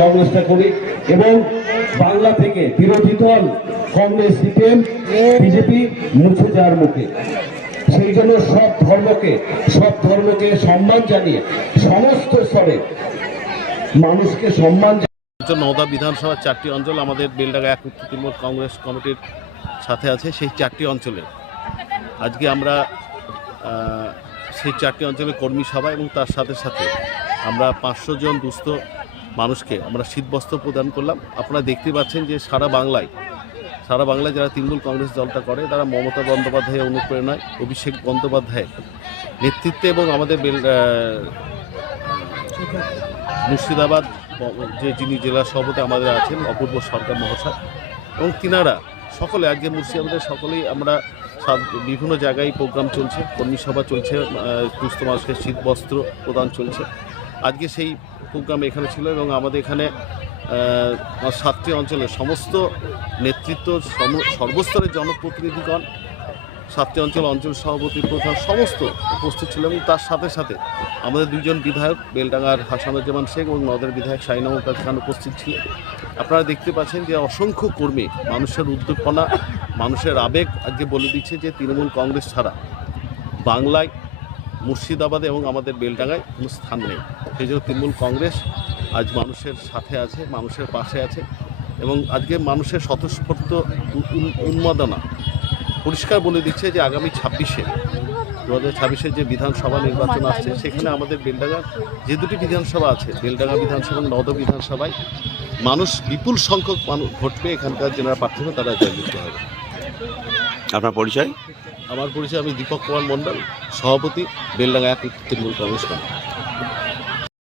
কংগ্রেসটা করি এবং বাংলা থেকে বিরোধী দল কংগ্রেস, সিপিএম, বিজেপি মুছে যাওয়ার মুখে। সেই জন্য সব ধর্মকে সম্মান জানিয়ে সমস্ত স্তরে মানুষকে সম্মান। নওদা বিধানসভার 4টি অঞ্চল আমাদের বেলডাঙ্গা এক উত্তর তৃণমূল কংগ্রেস কমিটির সাথে আছে। সেই 4টি অঞ্চলে আজকে আমরা সেই 4টি অঞ্চলের কর্মী সভা এবং তার সাথে সাথে আমরা 500 জন দুস্থ মানুষকে আমরা শীতবস্ত্র প্রদান করলাম। আপনারা দেখতে পাচ্ছেন যে সারা বাংলায় যারা তৃণমূল কংগ্রেস দলটা করে তারা মমতা বন্দ্যোপাধ্যায়ের অনুপ্রেরণায়, অভিষেক বন্দ্যোপাধ্যায়ের নেতৃত্বে এবং আমাদের মুর্শিদাবাদ যিনি জেলা সভাপতি আমাদের আছেন অপূর্ব সরকার মহাশয় এবং তিনারা সকলে আজকে মুর্শিদাবাদের সকলেই আমরা বিভিন্ন জায়গায় প্রোগ্রাম চলছে, কর্মী সভা চলছে, দুস্থ মানুষকে শীতবস্ত্র প্রদান চলছে। আজকে সেই প্রোগ্রাম এখানে ছিল এবং আমাদের এখানে 7টি অঞ্চলের সমস্ত নেতৃত্ব, সর্বস্তরের জনপ্রতিনিধিগণ, 7টি অঞ্চল সভাপতি প্রধান সমস্ত উপস্থিত ছিল এবং তার সাথে সাথে আমাদের 2 জন বিধায়ক বেলডাঙ্গার হাসানুজ্জামান শেখ এবং নদের বিধায়ক শাহিনা মুমতাজ খান উপস্থিত ছিলেন। আপনারা দেখতে পাচ্ছেন যে অসংখ্য কর্মী, মানুষের উদ্দীপনা, মানুষের আবেগ আজকে বলে দিচ্ছে যে তৃণমূল কংগ্রেস ছাড়া বাংলায়, মুর্শিদাবাদে এবং আমাদের বেলডাঙ্গায় কোনো স্থান নেই। সেই জন্য তৃণমূল কংগ্রেস আজ মানুষের সাথে আছে, মানুষের পাশে আছে এবং আজকে মানুষের স্বতঃস্ফূর্ত উন্মাদনা পরিষ্কার বলে দিচ্ছে যে আগামী 2026-এর যে বিধানসভা নির্বাচন আসছে সেখানে আমাদের বেলডাঙ্গার যে 2টি বিধানসভা আছে, বেলডাঙ্গা বিধানসভা এবং নওদা বিধানসভায় মানুষ বিপুল সংখ্যক ভোট পেয়ে এখানকার যারা প্রার্থী হবে তারা জয়যুক্ত হবে। আপনার পরিচয়? আমার পরিচয়, আমি দীপক কুমার মণ্ডল, সভাপতি, বেলডাঙ্গা এক তৃণমূল কংগ্রেস কমিটি।